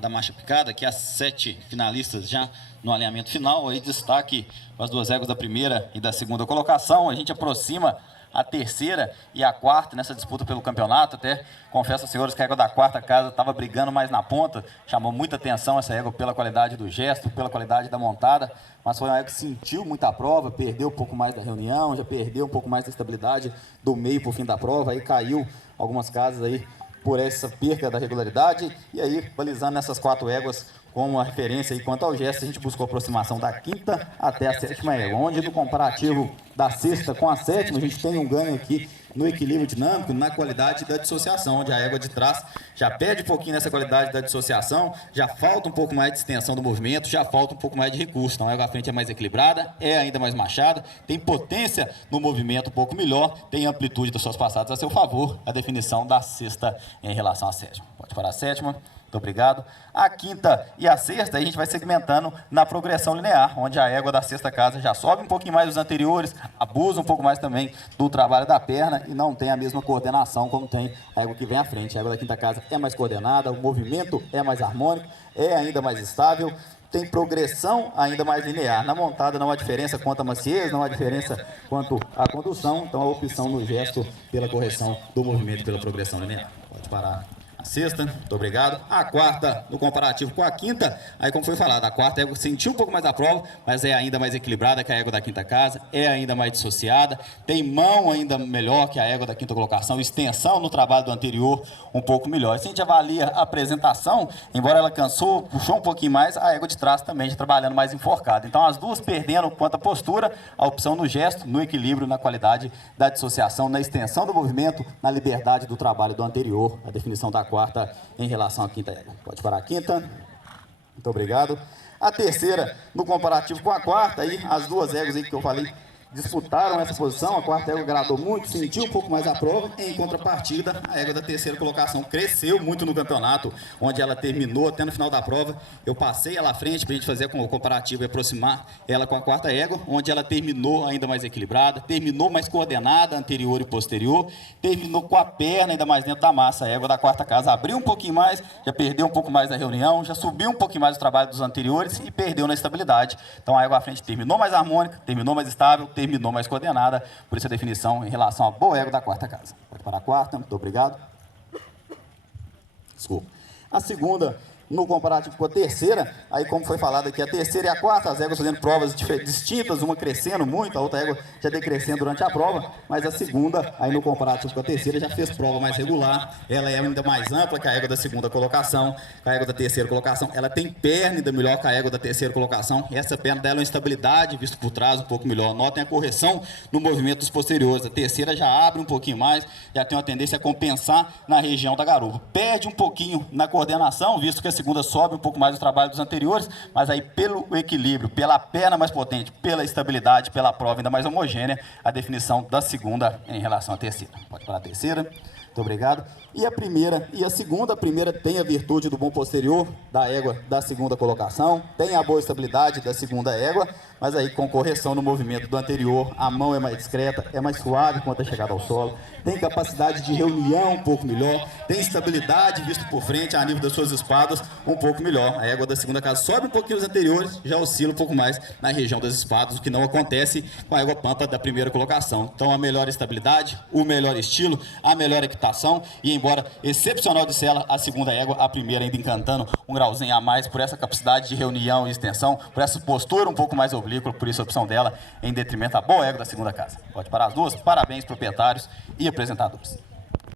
da marcha picada, que as 7 finalistas já no alinhamento final. Aí destaque para as 2 éguas da primeira e da segunda colocação. A gente aproxima a terceira e a quarta nessa disputa pelo campeonato. Até confesso aos senhores que a égua da quarta casa estava brigando mais na ponta, chamou muita atenção essa égua pela qualidade do gesto, pela qualidade da montada, mas foi uma égua que sentiu muita prova, perdeu um pouco mais da reunião, já perdeu um pouco mais da estabilidade do meio para o fim da prova, aí caiu algumas casas aí por essa perca da regularidade, e aí balizando essas 4 éguas como a referência aí quanto ao gesto, a gente buscou a aproximação da quinta até a 7ª égua, onde no comparativo da 6ª com a 7ª, a gente tem um ganho aqui no equilíbrio dinâmico, na qualidade da dissociação, onde a égua de trás já perde um pouquinho nessa qualidade da dissociação, já falta um pouco mais de extensão do movimento, já falta um pouco mais de recurso. Então a égua à frente é mais equilibrada, é ainda mais machada, tem potência no movimento um pouco melhor, tem amplitude das suas passadas a seu favor, a definição da 6ª em relação à 7ª. Pode parar a 7ª. Muito obrigado. A quinta e a sexta a gente vai segmentando na progressão linear, onde a égua da 6ª casa já sobe um pouquinho mais dos anteriores, abusa um pouco mais também do trabalho da perna e não tem a mesma coordenação como tem a égua que vem à frente. A égua da 5ª casa é mais coordenada, o movimento é mais harmônico, é ainda mais estável, tem progressão ainda mais linear. Na montada não há diferença quanto a maciez, não há diferença quanto à condução, então a opção no gesto pela correção do movimento pela progressão linear. Pode parar. A 6ª, muito obrigado. A 4ª, no comparativo com a 5ª, aí como foi falado, a 4ª égua sentiu um pouco mais a prova, mas é ainda mais equilibrada que a égua da 5ª casa, é ainda mais dissociada, tem mão ainda melhor que a égua da 5ª colocação, extensão no trabalho do anterior um pouco melhor. Se a gente avalia a apresentação, embora ela cansou, puxou um pouquinho mais, a égua de trás também já trabalhando mais enforcada. Então as duas perdendo quanto à postura, a opção no gesto, no equilíbrio, na qualidade da dissociação, na extensão do movimento, na liberdade do trabalho do anterior, a definição da 4ª em relação à 5ª égua. Pode parar a 5ª. Muito obrigado. A 3ª, no comparativo com a 4ª, aí as 2 éguas aí que eu falei disputaram essa posição. A 4ª égua agradou muito, sentiu um pouco mais a prova. Em contrapartida, a égua da 3ª colocação cresceu muito no campeonato, onde ela terminou até no final da prova. Eu passei ela à frente para a gente fazer com o comparativo e aproximar ela com a 4ª égua, onde ela terminou ainda mais equilibrada, terminou mais coordenada, anterior e posterior, terminou com a perna ainda mais dentro da massa. A égua da 4ª casa abriu um pouquinho mais, já perdeu um pouco mais da reunião, já subiu um pouquinho mais o trabalho dos anteriores e perdeu na estabilidade. Então a égua à frente terminou mais harmônica, terminou mais estável, terminou mais coordenada, por isso a definição em relação à boa égua da 4ª casa. Pode parar a 4ª, muito obrigado. Desculpa. A 2ª, no comparativo com a 3ª, aí como foi falado aqui, a 3ª e a 4ª, as éguas fazendo provas distintas, uma crescendo muito, a outra égua já decrescendo durante a prova, mas a 2ª, aí no comparativo com a 3ª, já fez prova mais regular, ela é ainda mais ampla que a égua da 2ª colocação, a égua da 3ª colocação, ela tem perna ainda melhor que a égua da 3ª colocação, e essa perna dela é uma estabilidade, visto por trás, um pouco melhor. Notem a correção no movimento dos posteriores, a 3ª já abre um pouquinho mais, já tem uma tendência a compensar na região da garupa. Perde um pouquinho na coordenação, visto que a 2ª sobe um pouco mais o trabalho dos anteriores, mas aí pelo equilíbrio, pela perna mais potente, pela estabilidade, pela prova ainda mais homogênea, a definição da 2ª em relação à 3ª. Pode falar a 3ª. Muito obrigado. E a 1ª e a 2ª, a 1ª tem a virtude do bom posterior da égua da 2ª colocação, tem a boa estabilidade da 2ª égua, mas aí com correção no movimento do anterior, a mão é mais discreta, é mais suave quanto a chegada ao solo, tem capacidade de reunião um pouco melhor, tem estabilidade visto por frente a nível das suas espadas um pouco melhor. A égua da 2ª casa sobe um pouquinho os anteriores, já oscila um pouco mais na região das espadas, o que não acontece com a égua pampa da 1ª colocação. Então a melhor estabilidade, o melhor estilo, a melhor equitação e embora excepcional de sela, a 2ª égua, a 1ª ainda encantando um grauzinho a mais por essa capacidade de reunião e extensão, por essa postura um pouco mais oblíqua, por isso a opção dela em detrimento à boa égua da 2ª casa. Pode parar as duas, parabéns proprietários e apresentadores.